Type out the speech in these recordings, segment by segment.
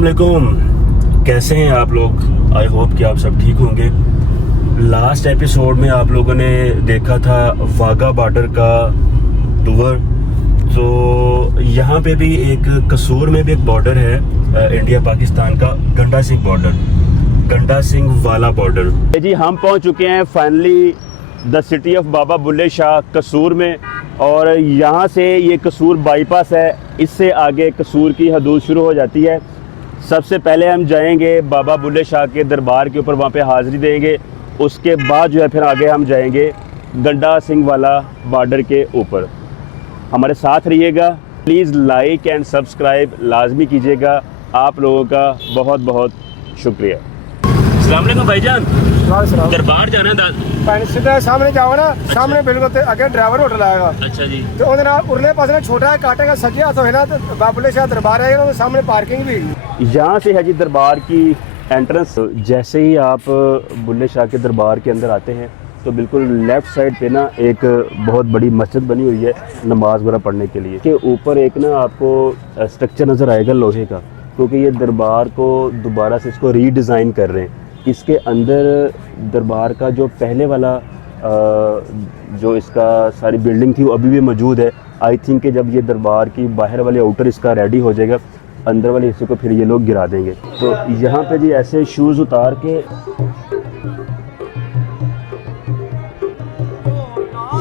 अस्सलाम वालेकुम, कैसे हैं आप लोग। आई होप कि आप सब ठीक होंगे। लास्ट एपिसोड में आप लोगों ने देखा था वाघा बॉर्डर का टूर। तो यहाँ पे भी एक कसूर में भी एक बॉर्डर है इंडिया पाकिस्तान का, गंडा सिंह बॉर्डर, गंडा सिंह वाला बॉर्डर। जी हम पहुँच चुके हैं फाइनली द सिटी ऑफ बाबा बुल्ले शाह कसूर में। और यहाँ से ये कसूर बाईपास है, इससे आगे कसूर की हदूद शुरू हो जाती है। सबसे पहले हम जाएंगे बाबा बुल्ले शाह के दरबार के ऊपर, वहाँ पे हाज़िरी देंगे। उसके बाद जो है फिर आगे हम जाएंगे गंडा सिंह वाला बॉर्डर के ऊपर। हमारे साथ रहिएगा, प्लीज़ लाइक एंड सब्सक्राइब लाजमी कीजिएगा। आप लोगों का बहुत बहुत शुक्रिया। अस्सलाम वालेकुम भाईजान, दरबार जाना है। सीधा सामने जाओ ना, सामने बिल्कुल अगे ड्राइवर होटल आएगा। अच्छा जी। तो उरले पास ना छोटा है काटे का सज्जे हाथ है ना, तो बाबा बुल्ले शाह दरबार आएगा, तो सामने पार्किंग भी। यहाँ से है जी दरबार की एंट्रेंस। जैसे ही आप बुल्ले शाह के दरबार के अंदर आते हैं तो बिल्कुल लेफ़्ट साइड पे ना एक बहुत बड़ी मस्जिद बनी हुई है नमाज वगैरह पढ़ने के लिए। के ऊपर एक ना आपको स्ट्रक्चर नज़र आएगा लोहे का, क्योंकि ये दरबार को दोबारा से इसको रीडिज़ाइन कर रहे हैं। इसके अंदर दरबार का जो पहले वाला जो इसका सारी बिल्डिंग थी वो अभी भी मौजूद है। आई थिंक कि जब ये दरबार की बाहर वाले आउटर इसका रेडी हो जाएगा, अंदर वाले हिस्से को फिर ये लोग गिरा देंगे। तो यहाँ पे जी ऐसे शूज़ उतार के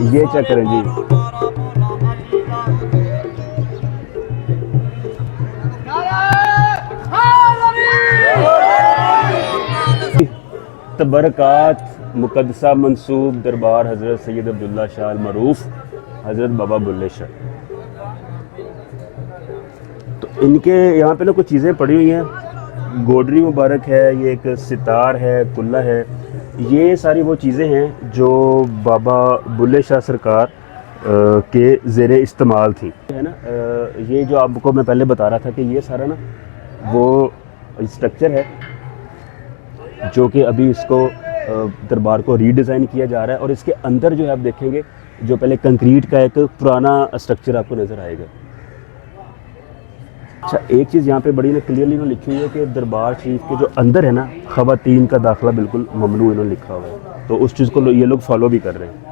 ये चेक करें जी। तबरकात मुकद्दसा मंसूब दरबार हज़रत सैयद अब्दुल्ला शाह मरूफ हज़रत बाबा बुल्ले शाह। तो इनके यहाँ पे ना कुछ चीज़ें पड़ी हुई हैं। गोडरी मुबारक है, ये एक सितार है, कुल्ला है। ये सारी वो चीज़ें हैं जो बाबा बुल्ले शाह सरकार के ज़ेरे इस्तेमाल थी, है ना। ये जो आपको मैं पहले बता रहा था कि ये सारा ना वो स्ट्रक्चर है जो कि अभी इसको दरबार को रीडिज़ाइन किया जा रहा है। और इसके अंदर जो है आप देखेंगे जो पहले कंक्रीट का एक पुराना स्ट्रक्चर आपको नज़र आएगा। अच्छा, एक चीज़ यहाँ पे बड़ी ना क्लियरली इन्होंने लिखी हुई है कि दरबार शरीफ के जो अंदर है ना, ख़वातीन का दाखिला बिल्कुल ममनू इन्होंने लिखा हुआ है। तो उस चीज़ को ये लोग फॉलो भी कर रहे हैं।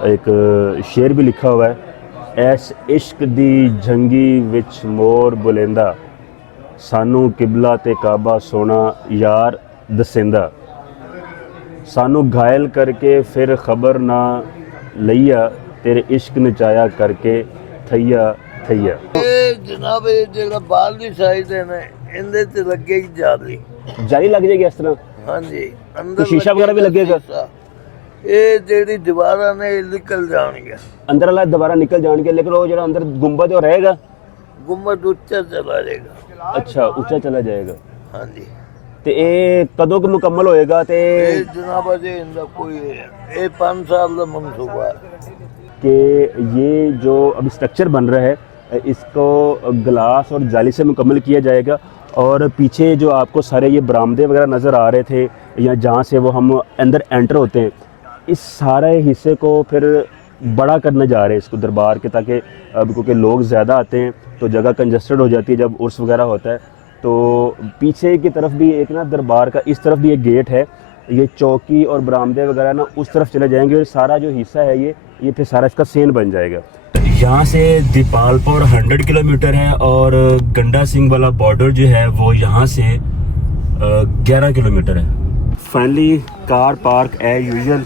एक शेर भी लिखा हुआ है, ऐस इश्क दी जंगी विच मोर बुलेंदा, सानू किबला ते काबा सोना यार दसेंदा, सानू घायल करके फिर खबर ना लईया, तेरे इश्क नचाया करके थैया थैया। जनाब ये जेड़ा बाहरली साइड है ना, इंदे ते लगेगी जाली। जाली लग जाएगी इस तरह? हाँ जी, तो अंदर शीशा वगैरह भी लगेगा? ये जेड़ी दीवारा ने निकल जाएंगे अंदर वाला दोबारा निकल जाएंगे, लेकिन वो जो अंदर गुंबद जो रहेगा, गुम्बद ऊंचा चला जाएगा। अच्छा ऊंचा चला जाएगा। हाँ जी। ते ये कदों कि मुकम्मल होएगा? ते ये जनाब जी इंदा कोई ये 5 साल का मनसूबा है कि ये जो अभी स्ट्रक्चर बन रहा है इसको ग्लास और जाली से मुकम्मल किया जाएगा। और पीछे जो आपको सारे ये बरामदे वगैरह नज़र आ रहे थे या जहाँ से वो हम अंदर एंटर होते हैं, इस सारे हिस्से को फिर बड़ा करने जा रहे हैं इसको दरबार के, ताकि अब क्योंकि लोग ज़्यादा आते हैं तो जगह कंजस्टेड हो जाती है जब उर्स वगैरह होता है। तो पीछे की तरफ भी एक ना दरबार का इस तरफ भी एक गेट है, ये चौकी और बरामदे वगैरह ना उस तरफ चले जाएंगे और सारा जो हिस्सा है ये फिर सारा इसका सेन बन जाएगा। यहाँ से दीपालपुर 100 किलोमीटर है और गंडा सिंह वाला बॉर्डर जो है वो यहाँ से 11 किलोमीटर है। फाइनली कार पार्क है यूजुअल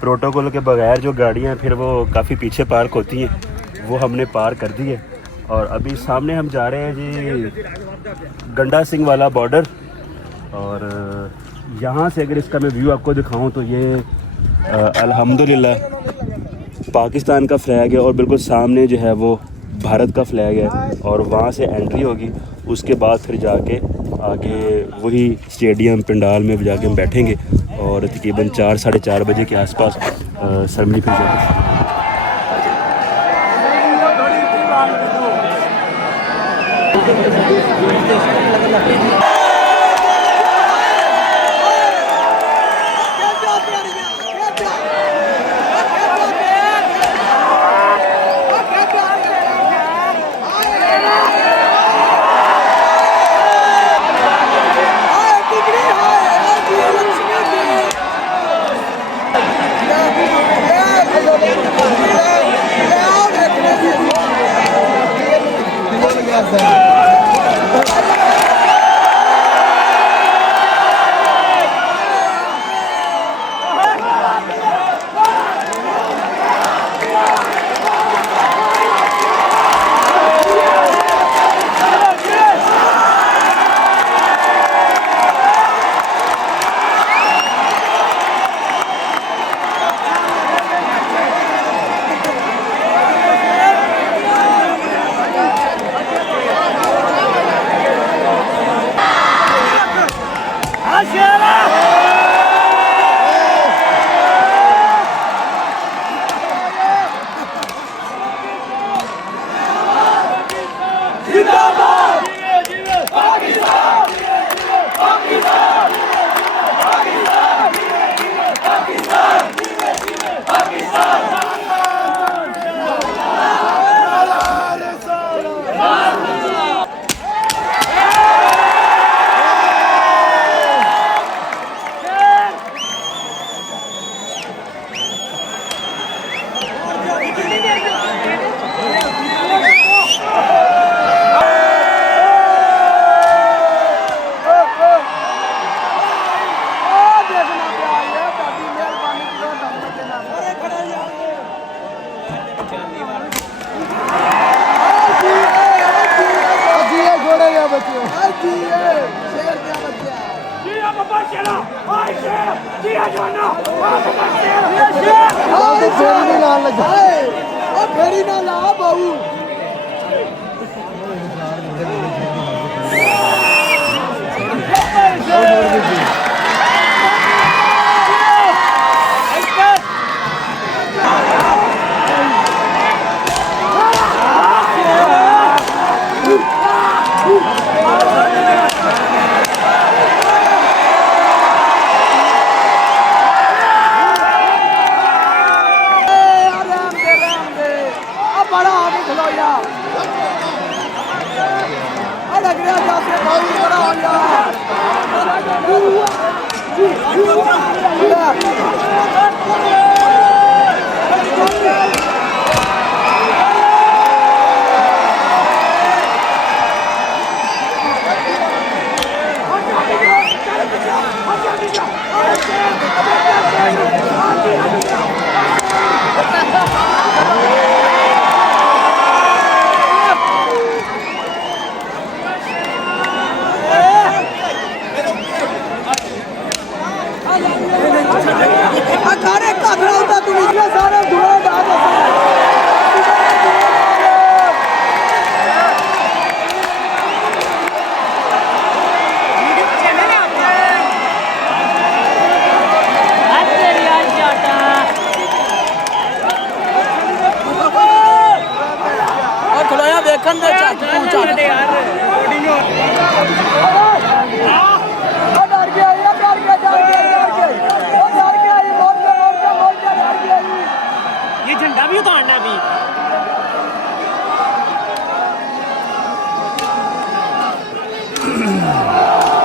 प्रोटोकॉल के बगैर जो गाड़ियाँ फिर वो काफ़ी पीछे पार्क होती हैं, वो हमने पार्क कर दी है। और अभी सामने हम जा रहे हैं जी गंडा सिंह वाला बॉर्डर। और यहाँ से अगर इसका मैं व्यू आपको दिखाऊं तो ये अल्हम्दुलिल्लाह पाकिस्तान का फ्लैग है और बिल्कुल सामने जो है वो भारत का फ्लैग है और वहाँ से एंट्री होगी। उसके बाद फिर जाके आगे वही स्टेडियम पंडाल में जाके हम बैठेंगे और तकरीबन 4 साढ़े 4 बजे के आसपास सेरेमनी फिर जाएगी।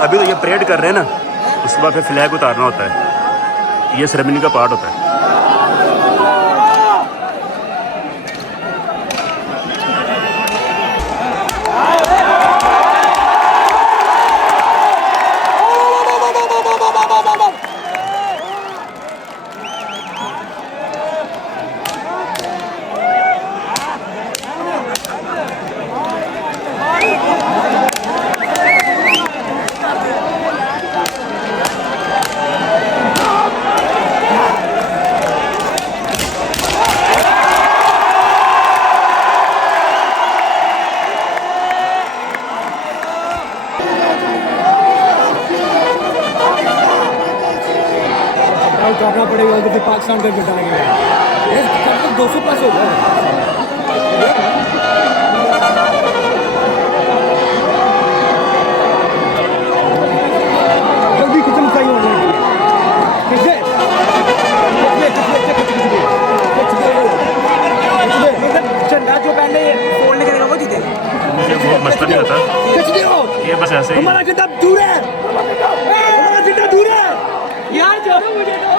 अभी तो ये परेड कर रहे हैं ना, उसके बाद फिर फ्लैग उतारना होता है, ये सेरेमनी का पार्ट होता है। भाई करना पड़ेगा, उधर से पाकिस्तान का गड्ढा लगेगा। ये कम से 200 प्लस हो गया। जल्दी किचन चाहिए होने के लिए। किसे? झंडा जो पहले फोल्ड करेगा वो जीते। मुझे वो मसला नहीं आता, ये बस ऐसे ही हमारा गड्ढा दूर है, हमारा गड्ढा दूर है यार, छोड़ो मुझे तो।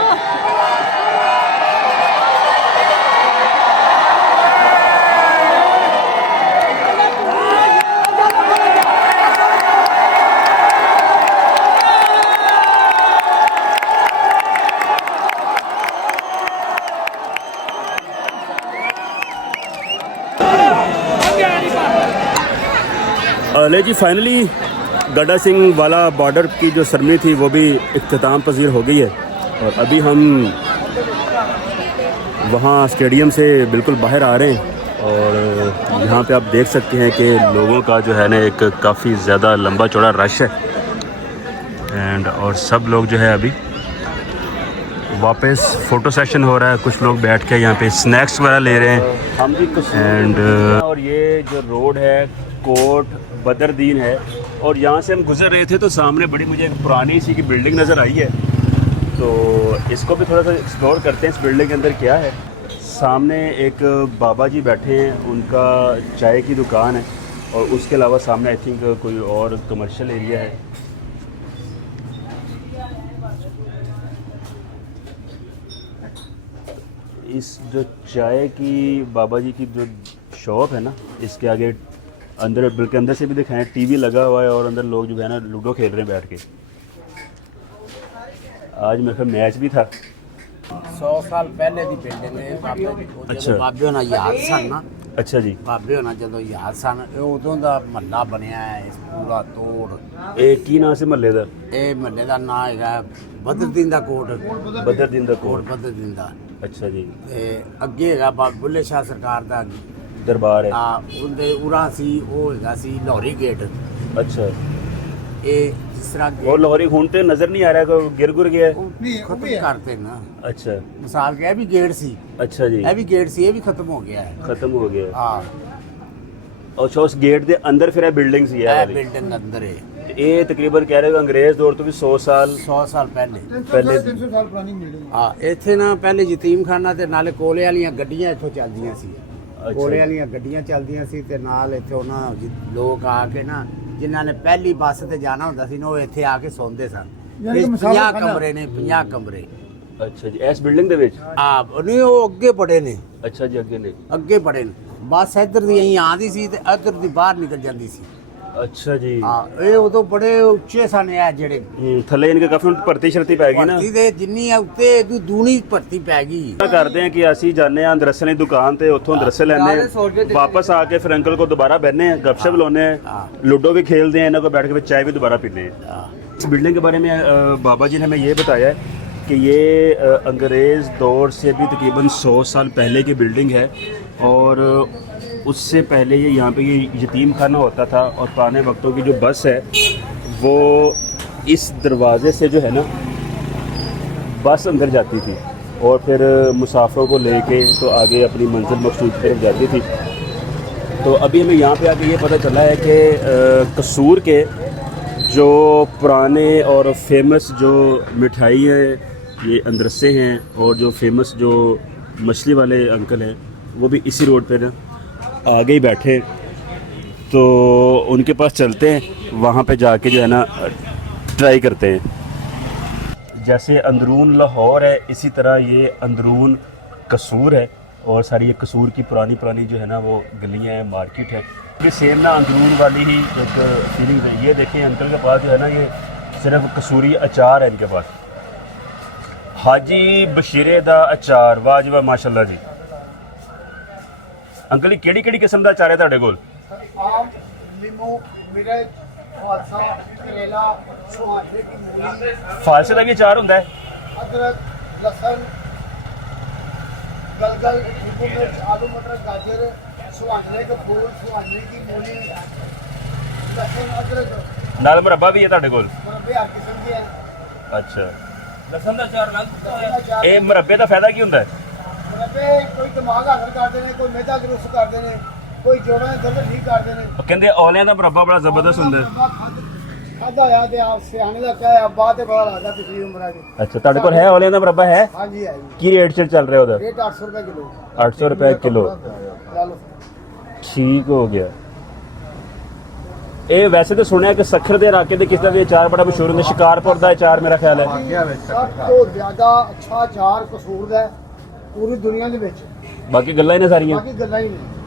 ले जी फाइनली गड्ढा सिंह वाला बॉर्डर की जो सरमनी थी वो भी इख्तिताम पजीर हो गई है। और अभी हम वहाँ स्टेडियम से बिल्कुल बाहर आ रहे हैं और यहाँ पे आप देख सकते हैं कि लोगों का जो है ना एक काफ़ी ज़्यादा लंबा चौड़ा रश है। एंड और सब लोग जो है अभी वापस फ़ोटो सेशन हो रहा है, कुछ लोग बैठ के यहाँ पे स्नैक्स वगैरह ले रहे हैं। हम भी एंड और ये जो रोड है कोट बदरदीन है और यहाँ से हम गुज़र रहे थे तो सामने बड़ी मुझे एक पुरानी सी की बिल्डिंग नज़र आई है, तो इसको भी थोड़ा सा एक्सप्लोर करते हैं इस बिल्डिंग के अंदर क्या है। सामने एक बाबा जी बैठे हैं, उनका चाय की दुकान है और उसके अलावा सामने आई थिंक कोई और कमर्शियल एरिया है। इस जो चाय की बाबा जी की जो शॉप है ना, इसके आगे अंदर बिल्कुल अंदर से भी दिखाएं, टीवी लगा हुआ है और अंदर लोग जो है ना लूडो खेल रहे हैं बैठ के। आज मेरे ख्याल मैच भी था। 100 साल पहले ਦੀ ਬਿਲਡਿੰਗ ਹੈ ਬਾਬੇ। ਅੱਛਾ। ਬਾਬੇ ਹੋਣਾ ਯਾਦ ਸਨ ਨਾ, अच्छा जी, ਬਾਬੇ ਹੋਣਾ ਜਦੋਂ ਯਾਦ ਸਨ ਇਹ ਉਦੋਂ ਦਾ ਮਹੱਲਾ ਬਣਿਆ ਹੈ ਇਸ ਪੂਰਾ ਤੋੜ। ਇਹ ਕੀ ਨਾਂ ਸੀ ਮਹੱਲੇ ਦਾ? ਇਹ ਮਹੱਲੇ ਦਾ ਨਾਂ ਹੈਗਾ ਬਦਰਦੀਨ ਦਾ ਕੋਟ। ਬਦਰਦੀਨ ਦਾ ਕੋਟ ਕੋਟ। ਬਦਰਦੀਨ ਦਾ। ਅੱਛਾ ਜੀ, ਤੇ ਅੱਗੇ ਹੈਗਾ ਬਾਬਾ ਬੁੱਲੇ ਸ਼ਾਹ ਸਰਕਾਰ ਦਾ। ਦਰਬਾਰ ਹੈ। ਆ ਉਹਦੇ ਉਰਾ ਸੀ ਉਹ ਹੈਗਾ ਸੀ ਲਾਹੌਰੀ ਗੇਟ। ਅੱਛਾ, ਇਹ ਜਿਸ ਤਰ੍ਹਾਂ और लाहौरी ਹੁਣ ਤੇ ਨਜ਼ਰ ਨਹੀਂ ਆ ਰਿਹਾ, ਕੋਈ ਗਿਰ ਗੁਰ ਗਿਆ ਹੈ। ਖਤਮ ਕਰਤੇ ਨਾ। अच्छा ਮਿਸਾਲ ਕਿ ਇਹ ਵੀ ਗੇਟ ਸੀ, अच्छा जी, ਇਹ ਵੀ ਗੇਟ ਸੀ, ਇਹ ਵੀ ਖਤਮ ਹੋ ਗਿਆ ਹੈ। खत्म हो गया। ਹਾਂ ਅੱਛਾ, ਉਸ ਗੇਟ ਦੇ ਅੰਦਰ ਫਿਰ ਇਹ ਬਿਲਡਿੰਗ ਸੀ ਇਹ ਇਹ ਵਾਲੀ। ਬਿਲਡਿੰਗ ਅੰਦਰ ਹੈ। ਇਹ ਤਕਰੀਬਨ ਕਹਿ ਰਹੇ ਹੋ ਅੰਗਰੇਜ਼ ਦੌਰ ਤੋਂ ਵੀ 100 ਸਾਲ 100 ਸਾਲ ਪਹਿਲੇ। ਪਹਿਲੇ। 300 ਸਾਲ ਪੁਰਾਣੀ ਬਿਲਡਿੰਗ। ਹਾਂ ਇੱਥੇ ਨਾ ਪਹਿਲੇ ਯਤੀਮਖਾਨਾ ਤੇ ਨਾਲੇ ਕੋਲੇ ਵਾਲੀਆਂ ਗੱਡੀਆਂ ਇੱਥੋਂ ਚੱਲਦੀਆਂ ਸੀ। ਅੱਛਾ। ਕੋਲੇ ਵਾਲੀਆਂ ਗੱਡੀਆਂ ਚੱਲਦੀਆਂ ਸੀ ਤੇ ਨਾਲ ਇੱਥੇ ਉਹਨਾਂ ਲੋਕ ਆ ਕੇ ਨਾ ਜਿਨ੍ਹਾਂ ਨੇ ਪਹਿਲੀ ਬੱਸ ਤੇ ਜਾਣਾ ਹੁੰਦਾ ਸੀ ਨਾ ਉਹ ਇੱਥੇ ਆ ਕੇ ਸੌਂਦੇ ਸਨ। ਯਾਨੀ ਕਿ 50 ਮੁਸਾਫਿਰਖਾਨਾ। ਕਮਰੇ ਨੇ, 50 ਕਮਰੇ। ਅੱਛਾ ਜੀ, ਇਸ ਬਿਲਡਿੰਗ ਦੇ ਵਿੱਚ? ਆ ਨਹੀਂ ਉਹ ਅੱਗੇ ਪੜੇ ਨੇ, ਅੱਛਾ ਜੀ, ਅੱਗੇ ਨੇ। ਅੱਗੇ ਪੜੇ ਨੇ। ਬੱਸ ਇੱਧਰ ਦੀ ਅਸੀਂ ਆਉਂਦੀ ਸੀ ਤੇ ਇੱਧਰ ਦੀ ਬਾਹਰ ਨਿਕਲ ਜਾਂਦੀ ਸੀ। ਅੱਛਾ ਜੀ। ਹਾਂ ਇਹ ਉਦੋਂ ਬੜੇ ਉੱਚੇ ਸਨ ਇਹ ਜਿਹੜੇ। ਥੱਲੇ ਇਨਕੇ ਕਾਫੀ ਭਰਤੀ ਸ਼ਰਤੀ ਪੈ ਗਈ ਨਾ। ਭਰਤੀ ਦੇ ਜਿੰਨੀ ਆ ਉੱਤੇ ਇਹਦੀ ਦੂਣੀ ਭਰਤੀ ਪੈ ਗਈ। ਕਰਦੇ ਹਾਂ ਕਿ ਅਸੀਂ ਜਾਂਦੇ ਹਾਂ ਅੰਦਰਸੇ ਦੀ ਦੁਕਾਨ ਤੇ ਉੱਥੋਂ ਅੰਦਰਸੇ ਲੈਂਦੇ ਹਾਂ, ਵਾਪਸ ਆ ਕੇ ਫਿਰ ਅੰਕਲ को दोबारा बहने हैं, गपशप लाने हैं, लूडो भी खेलते हैं, इन्हों को बैठ के फिर चाय भी दोबारा पीते हैं। इस बिल्डिंग के बारे में बाबा जी ने हमें ये बताया है कि ये अंग्रेज़ दौर से भी तकरीबन 100 साल पहले की बिल्डिंग है और उससे पहले ये यहाँ पे ये यतीम खाना होता था और पुराने वक्तों की जो बस है वो इस दरवाज़े से जो है ना बस अंदर जाती थी और फिर मुसाफिरों को लेके तो आगे अपनी मंजिल मकसूद की तरफ जाती थी। तो अभी हमें यहाँ पे आके ये पता चला है कि कसूर के जो पुराने और फेमस जो मिठाई है ये अंदरसे हैं और जो फेमस जो मछली वाले अंकल हैं वो भी इसी रोड पे ना आगे ही बैठे, तो उनके पास चलते हैं, वहाँ पे जाके जो है ना ट्राई करते हैं। जैसे अंदरून लाहौर है इसी तरह ये अंदरून कसूर है और सारी ये कसूर की पुरानी पुरानी जो है ना वो गलियाँ हैं, मार्केट है। ये सेम ना अंदरून वाली ही एक फीलिंग है। ये देखें अंकल के पास जो है ना ये सिर्फ कसूरी अचार है इनके पास, हाजी बशीरे दा अचार। वाह जी वाह, माशाल्लाह जी। अंकल जी केड़ी केड़ी किस्म दा अचार है तुहाडे कोल? आम, नींबू, मिर्च, फालसा, करेला, सुहाने की मूली, फालसे दा भी अचार हुंदा है? अदरक, लहसुन, गलगल, नींबू मिर्च, आलू मटर, गाजर, सुहाने के फूल, सुहाने की मूली, लहसुन, अदरक, नाल मुरब्बा भी है तुहाडे कोल? मुरब्बे हर किस्म के हैं। अच्छा, ਲਸਣ ਦਾ ਚਾਰ ਲੱਗ ਇਹ ਮੁਰੱਬੇ ਦਾ ਫਾਇਦਾ ਕੀ ਹੁੰਦਾ ਹੈ? ਰੱਬੇ ਕੋਈ ਦਿਮਾਗ ਹਾਜ਼ਰ ਕਰਦੇ ਨੇ, ਕੋਈ ਮਿਹਦਾ ਦਰੁਸਤ ਕਰਦੇ ਨੇ, ਕੋਈ ਜੋੜਾਂ ਦੇ ਦਰਦ ਠੀਕ ਕਰਦੇ ਨੇ। ਉਹ ਕਹਿੰਦੇ ਔਲਿਆਂ ਦਾ ਮੁਰੱਬਾ ਬੜਾ ਜ਼ਬਰਦਸਤ ਹੁੰਦਾ ਹੈ। ਖਾਦਾ ਹੋਇਆ ਤੇ ਆਪ ਸਿਆਣੇ ਦਾ ਕਹਿਆ ਬਾਅਦ ਤੇ ਪਤਾ ਲੱਗਦਾ ਪਿਛਲੀ ਉਮਰਾਂ 'ਚ। ਅੱਛਾ, ਤੁਹਾਡੇ ਕੋਲ ਹੈ ਔਲਿਆਂ ਦਾ ਮੁਰੱਬਾ ਹੈ? ਹਾਂਜੀ ਹੈ ਜੀ। ਕੀ ਰੇਟ ਚੱਲ ਰਿਹਾ ਉਹਦਾ? ਰੇਟ 800 ਰੁਪਏ ਕਿਲੋ। 800 रुपए किलो। ਚਲੋ ਠੀਕ ਹੋ ਗਿਆ। ਇਹ ਵੈਸੇ ਤਾਂ ਸੁਣਿਆ ਕਿ ਸੱਖਰ ਦੇ ਇਲਾਕੇ ਦੇ ਕਿਸ ਦਾ ਵੀ ਅਚਾਰ ਬੜਾ ਮਸ਼ਹੂਰ ਹੁੰਦਾ, ਸ਼ਿਕਾਰਪੁਰ ਦਾ ਅਚਾਰ ਮੇਰਾ ਖਿਆਲ ਹੈ। ਸਭ ਤੋਂ ਜ਼ਿਆਦਾ ਅੱਛਾ ਅਚਾਰ ਕਸੂਰ ਦਾ ਹੈ ਪੂਰੀ ਦੁਨੀया ਦੇ ਵਿੱਚ, बाकी गल्ला ही ने सारियां। ਬਾਕੀ ਗੱਲਾਂ ਹੀ ਨਹੀਂ।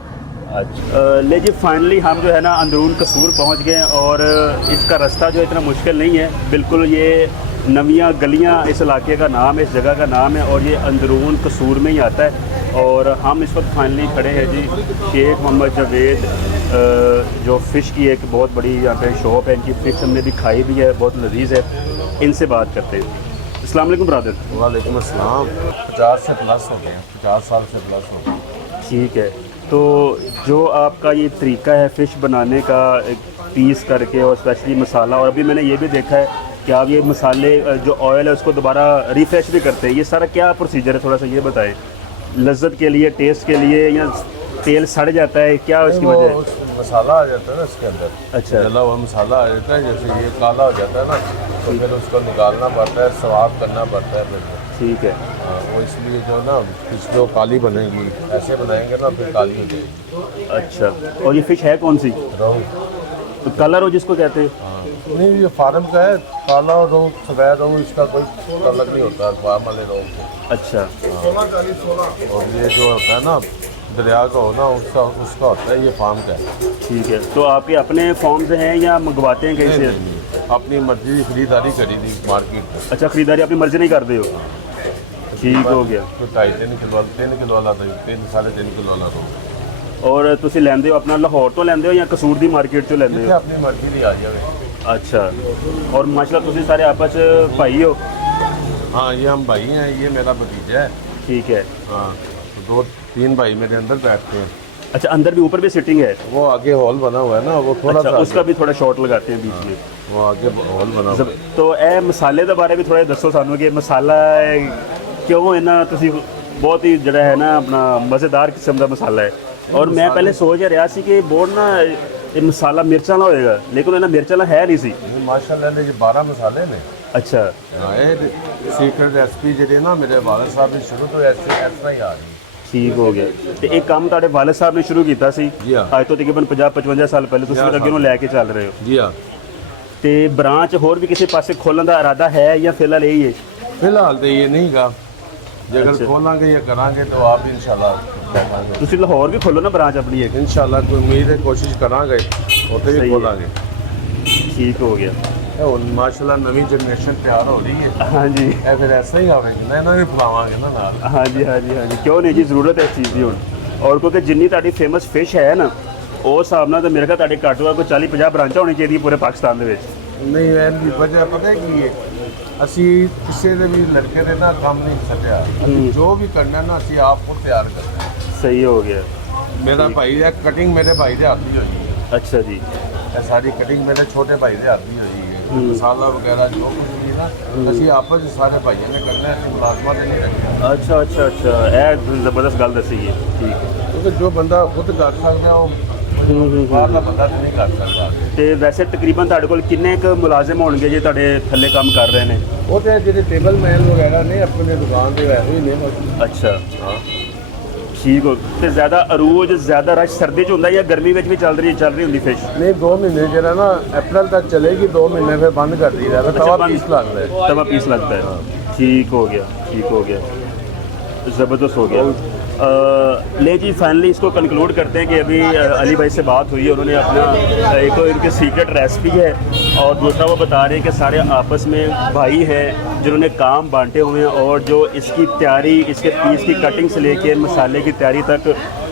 अच्छा ले जी, फाइनली हम जो है ना अंदरून कसूर पहुंच गए और इसका रास्ता जो इतना मुश्किल नहीं है बिल्कुल। ये नवियाँ गलियाँ इस इलाके का नाम है, इस जगह का नाम है और ये अंदरून कसूर में ही आता है। और हम इस वक्त फाइनली खड़े हैं जी शेख मोहम्मद जावेद जो फ़िश की एक बहुत बड़ी यहाँ पे शॉप है। इनकी फ़िश हमने भी खाई भी है, बहुत लजीज है। इनसे बात करते हैं। अस्सलाम वालेकुम ब्रदर। वालेकुम अस्सलाम। 50 से प्लस हो गए, 50 साल से प्लस हो गए। ठीक है, तो जो आपका ये तरीका है फ़िश बनाने का, पीस करके और स्पेशली मसाला, और अभी मैंने ये भी देखा है कि आप ये मसाले जो ऑयल है उसको दोबारा रिफ़्रेश भी करते हैं, ये सारा क्या प्रोसीजर है? थोड़ा सा ये बताएं। लज्जत के लिए, टेस्ट के लिए, या तेल सड़ जाता है, क्या इसकी वजह है? मसाला आ जाता है ना इसके अंदर। अच्छा। जला हुआ मसाला आ जाता है, जैसे ये काला हो जाता है ना, तो फिर उसको निकालना पड़ता है, स्वाब करना पड़ता है फिर। ठीक है। हाँ, वो इसलिए जो ना फिश जो काली बनेगी, ऐसे बनाएंगे ना फिर काली हो जाएगी। अच्छा, और ये फ़िश है कौन सी? रोहू। तो कलर हो जिसको कहते हैं? हाँ, नहीं ये फार्म का है, काला और रोहू, सफ़ेद रोहू, इसका कोई अलग नहीं होता फार्म वाले रोहू को। अच्छा। और ये जो होता है ना दरिया का हो ना, उसका होता है, ये फार्म का है। ठीक है, तो आपके अपने फॉर्म से हैं या मंगवाते हैं कहीं से? नहीं, अपनी मर्जी की खरीदारी करी थी मार्केट में। अच्छा, ख़रीदारी अपनी मर्ज़ी नहीं करते हो? ठीक हो गया। तो 2.5-3 किलो 3 किलो वाला था, 3-3.5 किलो वाला रोहू। और तुसी लैंदे हो अपना लाहौर तो लैंदे हो या कसूर दी मार्केट चो लैंदे जिथे हो? अपनी मर्जी दी आ जाए। अच्छा, और माशाल्लाह तुसी सारे आपस च भाई हो? हाँ, ये हम भाई हैं, ये मेरा भतीजा है। ठीक है। हाँ, तो 2-3 भाई मेरे अंदर बैठते हैं। अच्छा, अंदर भी ऊपर भी सिटिंग है? वो आगे हॉल बना हुआ है ना, वो थोड़ा अच्छा, सा उसका आगे। भी थोड़ा शॉट लगाते हैं बीच में। वो आगे हॉल बना हुआ है। तो ए मसाले के बारे में थोड़ा दसो सानू कि मसाला क्यों इन्ना तुसी बहुत ही जड़ा है ना अपना मज़ेदार किस्म का मसाला है। और मैं पहले सोच रहा सी कि बहुत ना ये मसाला मिर्चा ना होएगा, लेकिन इन्ना मिर्चा ना है नहीं सी। माशाल्लाह ये 12 मसाले ने। अच्छा। हाँ, ये सीक्रेट रेसिपी जी ना मेरे वाले साहब ने शुरू तो ऐसे ऐसा ही आ रही। ठीक हो गया। तो एक काम ਤੁਹਾਡੇ ਵਾਲਿਦ ਸਾਹਿਬ ਨੇ ਸ਼ੁਰੂ ਕੀਤਾ ਸੀ ਜੀ ਹਾਂ। ਅੱਜ ਤੋਂ ਤਕਰੀਬਨ 50-55 ਸਾਲ ਪਹਿਲੇ, ਤੁਸੀਂ ਅੱਗੇ ਨੂੰ ਲੈ ਕੇ ਚੱਲ ਰਹੇ ਹੋ। जी हाँ, ਤੇ ਬ੍ਰਾਂਚ ਹੋਰ ਵੀ ਕਿਸੇ ਪਾਸੇ ਖੋਲਣ ਦਾ ਇਰਾਦਾ ਹੈ ਜਾਂ ਫਿਲਹਾਲ ਇਹੀ ਹੈ? फिलहाल तो ये नहीं गा, जे अच्छा। अगर खोलेंगे या करांगे तो आप इंशाल्लाह देखेंगे। ਤੁਸੀਂ ਲਾਹੌਰ ਵੀ ਖੋਲੋ ਨਾ ਬ੍ਰਾਂਚ ਆਪਣੀ ਇੱਕ। इंशाल्लाह कोई उम्मीद है, कोशिश करांगे उतने सही भी है। खोलेंगे। ਠੀਕ ਹੋ ਗਿਆ। ਹੁਣ ਮਾਸ਼ਾਅੱਲਾ ਨਵੀਂ ਜਨਰੇਸ਼ਨ ਤਿਆਰ ਹੋ ਰਹੀ ਹੈ। ਹਾਂਜੀ ਇਹ ਫਿਰ ਐਸਾ ਹੀ ਆਵੇਗਾ ਨਾ, ਇਹਨਾਂ ਨੇ ਫਲਾਵਾਂਗੇ ਨਾ ਨਾਲ। ਹਾਂਜੀ ਹਾਂਜੀ ਹਾਂਜੀ, ਕਿਉਂ ਨਹੀਂ ਜੀ, ਜ਼ਰੂਰਤ ਹੈ ਇਸ ਚੀਜ਼ ਦੀ ਹੁਣ। ਔਰ ਕਿਉਂਕਿ ਜਿੰਨੀ ਤੁਹਾਡੀ ਫੇਮਸ ਫਿਸ਼ ਹੈ ਨਾ, ਉਸ ਹਿਸਾਬ ਨਾਲ ਤਾਂ ਮੇਰੇ ਖਿਆਲ ਤੁਹਾਡੇ ਘੱਟ ਤੋਂ ਘੱਟ ਕੋਈ 40-50 ਬ੍ਰਾਂਚਾਂ ਹੋਣੀ ਚਾਹੀਦੀਆਂ ਪੂਰੇ ਪਾਕਿਸਤਾਨ ਦੇ ਵਿੱਚ। ਨਹੀਂ ਇਹਦੀ ਵਜ੍ਹਾ ਪਤਾ ਕੀ ਹੈ, ਅਸੀਂ ਕਿਸੇ ਦੇ ਵੀ ਲੜਕੇ ਦੇ ਨਾਲ ਕੰਮ ਨਹੀਂ ਸੱਟਿਆ। ਅਸੀਂ ਜੋ ਵੀ ਕਰਨਾ ਨਾ ਅਸੀਂ ਆਪ ਨੂੰ ਤਿਆਰ ਕਰਨਾ ਹੈ। ਸਹੀ ਹੋ ਗਿਆ। ਮੇਰਾ ਭਾਈ ਹੈ, ਕਟਿੰਗ ਮੇਰੇ ਭਾਈ ਦੇ ਹੱਥ ਦੀ ਹੋਈ ਹੈ। ਅੱਛਾ ਜੀ। ਇਹ ਸਾਰੀ ਕਟਿੰਗ ਮੇਰੇ ਛੋਟੇ ਭਾਈ ਦੇ ਹੱਥ ਦੀ ਹੋਈ ਹੈ। ਮਸਾਲਾ ਵਗੈਰਾ ਜੋ ਕੁਝ ਵੀ ਹੈ ਨਾ, ਅਸੀਂ ਆਪਸ ਵਿੱਚ ਸਾਰੇ ਭਾਈਆਂ ਨੇ ਕਰਨਾ ਹੈ, ਅਸੀਂ ਮੁਲਾਜ਼ਮਾਂ ਦੇ ਨਹੀਂ ਰੱਖਣਾ। ਅੱਛਾ ਅੱਛਾ ਅੱਛਾ, ਇਹ ਜ਼ਬਰਦਸਤ ਗੱਲ ਦੱਸੀ ਹੈ। ਠੀਕ ਹੈ। ਕਿਉਂਕਿ ਜੋ ਬੰਦਾ ਖੁਦ ਕਰ ਸਕਦਾ ਉਹ ਬਾਹਰਲਾ ਬੰਦਾ ਤਾਂ ਨਹੀਂ ਕਰ ਸਕਦਾ। ਤੇ ਵੈਸੇ ਤਕਰੀਬਨ ਤੁਹਾਡੇ ਕੋਲ ਕਿੰਨੇ ਕੁ ਮੁਲਾਜ਼ਮ ਹੋਣਗੇ ਜੇ ਤੁਹਾਡੇ ਥੱਲੇ ਕੰਮ ਕਰ ਰਹੇ ਨੇ? ਉਹ ਤੇ ਜਿਹੜੇ ਟੇਬਲ ਮੈਨ ਵਗੈਰਾ ਨੇ ਆਪਣੀ ਦੁਕਾਨ ਦੇ ਵੈਸੇ ਹੀ ਨੇ। ਅੱਛਾ ਹਾਂ, ਠੀਕ ਹੋ। ਤੇ ਜ਼ਿਆਦਾ ਅਰੂਜ ਜ਼ਿਆਦਾ ਰਸ਼ ਸਰਦੀ 'ਚ ਹੁੰਦਾ ਜਾਂ ਗਰਮੀ ਵਿੱਚ ਵੀ ਚੱਲ ਰਹੀ ਹੁੰਦੀ ਫਿਸ਼? ਨਹੀਂ 2 ਮਹੀਨੇ ਜਿਹੜਾ ਨਾ अप्रैल तक चलेगी, 2 महीने फिर बंद कर दी जाएगा, तवा बंद- पीस लगता है। तवा पीस लगता है। ठीक हो गया, ठीक हो गया, ज़बरदस्त हो गया। ले जी फाइनली इसको कंक्लूड करते हैं कि अभी अली भाई से बात हुई है, उन्होंने अपना एक तो इनकी सीक्रेट रेसिपी है और दूसरा वो बता रहे हैं कि सारे आपस में भाई हैं जिन्होंने काम बांटे हुए हैं और जो इसकी तैयारी, इसके पीस की कटिंग से लेके मसाले की तैयारी तक,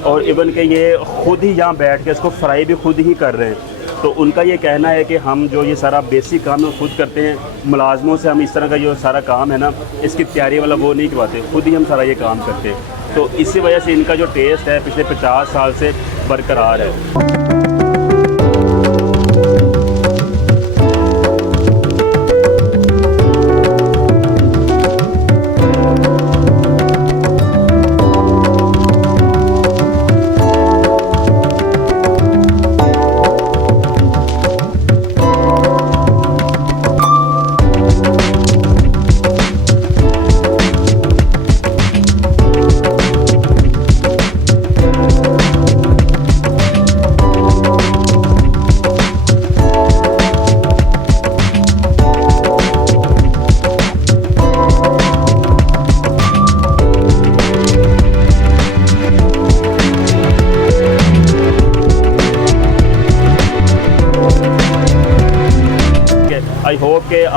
और इवन के ये ख़ुद ही यहाँ बैठ के इसको फ्राई भी खुद ही कर रहे हैं। तो उनका ये कहना है कि हम जो ये सारा बेसिक काम है खुद करते हैं, मुलाजमों से हम इस तरह का जो सारा काम है ना, इसकी तैयारी वाला वो नहीं करवाते, खुद ही हम सारा ये काम करते हैं। तो इसी वजह से इनका जो टेस्ट है पिछले 50 साल से बरकरार है।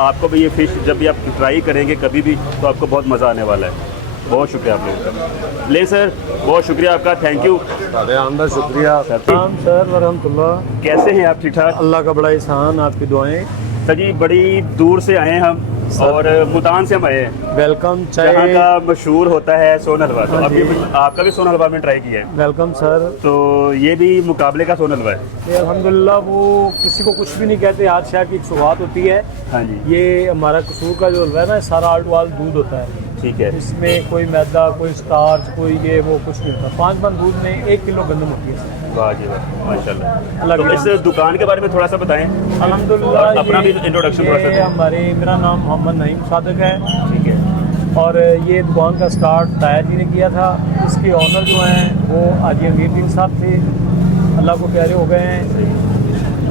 आपको भी ये फ़िश जब भी आप ट्राई करेंगे कभी भी तो आपको बहुत मज़ा आने वाला है। बहुत शुक्रिया आप लोगों का। ले सर, बहुत शुक्रिया आपका, थैंक यू अरे आमदा शुक्रिया। सर वरहमतुल्लाह। कैसे हैं आप? ठीक ठाक? अल्लाह का बड़ा एहसान, आपकी दुआएं। सर जी बड़ी दूर से आए हैं हम और मुल्तान से हम आए हैं, वेलकम। जहाँ चाय का मशहूर होता है सोन हलवा। तो हाँ अभी जी। आपका भी सोन हलवा में ट्राई किया है, वेलकम सर। तो ये भी मुकाबले का सोन हलवा है। ये अल्हम्दुलिल्लाह वो किसी को कुछ भी नहीं कहते, आज शाह की एक सौगात होती है। हाँ जी, ये हमारा कसूर का जो हलवा है ना, सारा आल्ट वाल दूध होता है, ठीक है। इसमें कोई मैदा, कोई स्टार्च, कोई ये वो कुछ नहीं होता। 5 मन दूध में 1 किलो गंदम होती है। वाह जी वाह, माशाल्लाह। अल्लाह तो के इस दुकान के बारे में थोड़ा सा बताएं। अल्हम्दुलिल्लाह। और अपना भी इंट्रोडक्शन थोड़ा सा ये दें। हमारे, मेरा नाम मोहम्मद नईम सादिक है ठीक है। और ये दुकान का स्टार्ट तायर जी ने किया था। इसके ऑनर जो हैं वो हाजी अमीरुद्दीन साहब थे, अल्लाह को प्यारे हो गए हैं।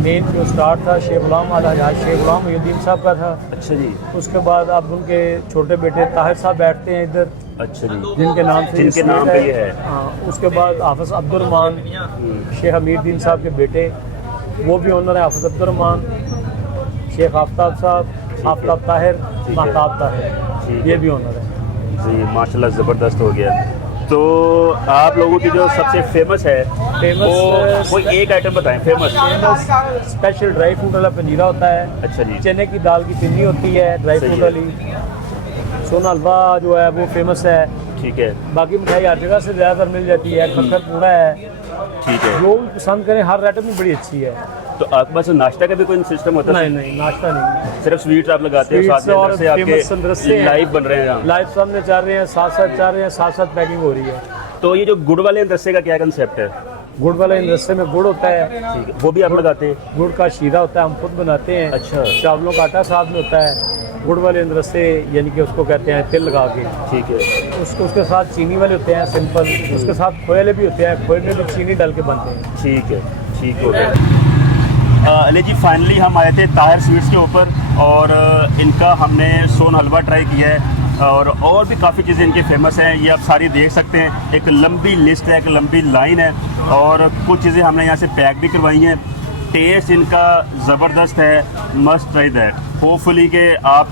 मेन जो स्टार्ट था शेख गुलाम हज़रत शेख गुलाम मुहिउद्दीन साहब का था। अच्छा जी, उसके बाद अब उनके छोटे बेटे ताहिर साहब बैठते हैं इधर, अच्छा जी, जिनके नाम से जिनके ये नाम पे ये है। हाँ, उसके बाद हाफिज़ अब्दुर्रहमान शेख अमीरुद्दीन साहब के बेटे, वो भी ऑनर है। हाफिज़ अब्दुर्रहमान, शेख आफ्ताब साहब, आफ्ताब ताहिर, महताब ताहिर, ये भी ऑनर है जी। माशाल्लाह ज़बरदस्त हो गया। तो आप लोगों की जो सबसे फेमस है वो कोई एक आइटम बताएं फेमस। स्पेशल ड्राई फ्रूट वाला पंजीरा होता है। अच्छा जी, चने की दाल की पिन्नी होती है ड्राई सही फ्रूट है। वाली। सोना हलवा जो है वो फेमस है। ठीक है, बाकी मिठाई हर जगह से ज़्यादातर मिल जाती है। खक्कर पूरा है, ठीक है। जो भी पसंद करें, हर आइटम भी बड़ी अच्छी है। तो आपके पास नाश्ता का भी कोई सिस्टम होता है? नहीं नहीं, नाश्ता नहीं। सिर्फ स्वीट्स आप लगाते हो Sweets साथ में, और अंदर से आपके famous संदरसे हैं। लाइव बन रहे हैं यहाँ। लाइव सामने चल रहे हैं, साथ साथ चल रहे हैं, साथ साथ पैकिंग हो रही है। तो ये जो गुड़ वाले अंदरसे का क्या कंसेप्ट है? गुड़ वाले इंडस्ट्री में गुड़ होता है, ठीक है, वो भी आप लगाते हैं? गुड़ का शीरा होता है, हम खुद बनाते हैं। अच्छा, चावलों का आटा साथ में होता है। गुड़ वाले इंडस्ट्री यानी कि उसको कहते हैं तिल लगा के। ठीक है। उसके साथ चीनी वाले होते हैं सिंपल, उसके साथ खोए वाले भी होते हैं, खोए में भी चीनी डाल के बनते हैं। ठीक है, ठीक हो गया। अली जी फाइनली हम आए थे ताहिर स्वीट्स के ऊपर और इनका हमने सोन हलवा ट्राई किया है और भी काफ़ी चीज़ें इनकी फ़ेमस हैं। ये आप सारी देख सकते हैं, एक लंबी लिस्ट है, एक लंबी लाइन है और कुछ चीज़ें हमने यहाँ से पैक भी करवाई हैं। टेस्ट इनका ज़बरदस्त है, मस्ट ट्राई है। होपफुली कि आप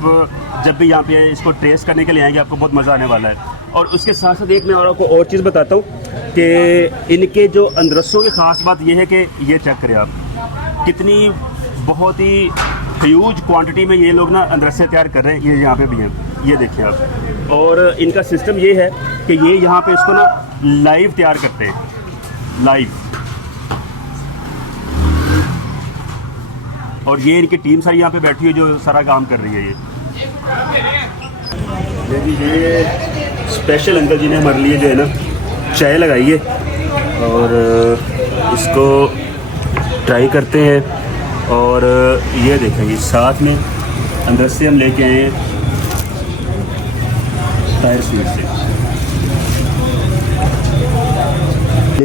जब भी यहाँ पे इसको टेस्ट करने के लिए आएंगे आपको बहुत मज़ा आने वाला है। और उसके साथ साथ एक मैं और आपको और चीज़ बताता हूँ कि इनके जो अंदरसों की ख़ास बात ये है कि ये चेक करें आप, कितनी बहुत ही ह्यूज क्वांटिटी में ये लोग ना अंदरसे तैयार कर रहे हैं। ये यहाँ पे भी हैं, ये देखिए आप। और इनका सिस्टम ये है कि ये यहाँ पे इसको ना लाइव तैयार करते हैं, लाइव। और ये इनकी टीम सारी यहाँ पे बैठी है जो सारा काम कर रही है। ये स्पेशल अंकल जी ने हमारे लिए जो है ना चाय लगाई है और इसको ट्राई करते हैं। और ये देखेंगे साथ में अंदर से हम लेके आए हैं ताहिर स्वीट से।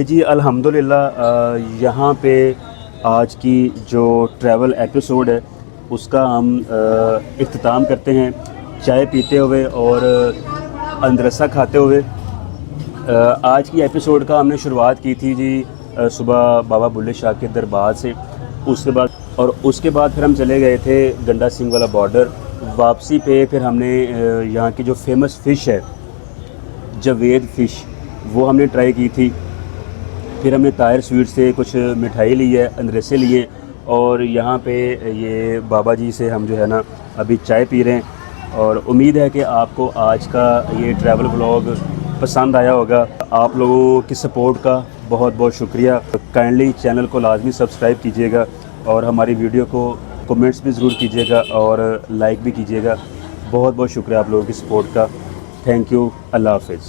जी अल्हम्दुलिल्लाह यहाँ पे आज की जो ट्रैवल एपिसोड है उसका हम इख्तिताम करते हैं चाय पीते हुए और अंदरसा खाते हुए। आज की एपिसोड का हमने शुरुआत की थी जी सुबह बाबा बुल्ले शाह के दरबार से। उसके बाद फिर हम चले गए थे गंडा सिंह वाला बॉर्डर। वापसी पे फिर हमने यहाँ की जो फेमस फ़िश है जवेद फ़िश वो हमने ट्राई की थी। फिर हमने ताहिर स्वीट से कुछ मिठाई ली है, अंदरसे लिए और यहाँ पे ये बाबा जी से हम जो है ना अभी चाय पी रहे हैं। और उम्मीद है कि आपको आज का ये ट्रैवल व्लॉग पसंद आया होगा। आप लोगों की सपोर्ट का बहुत बहुत शुक्रिया। काइंडली चैनल को लाजमी सब्सक्राइब कीजिएगा और हमारी वीडियो को कमेंट्स भी ज़रूर कीजिएगा और लाइक भी कीजिएगा। बहुत बहुत शुक्रिया आप लोगों की सपोर्ट का। Thank you. अल्लाह हाफ़िज़।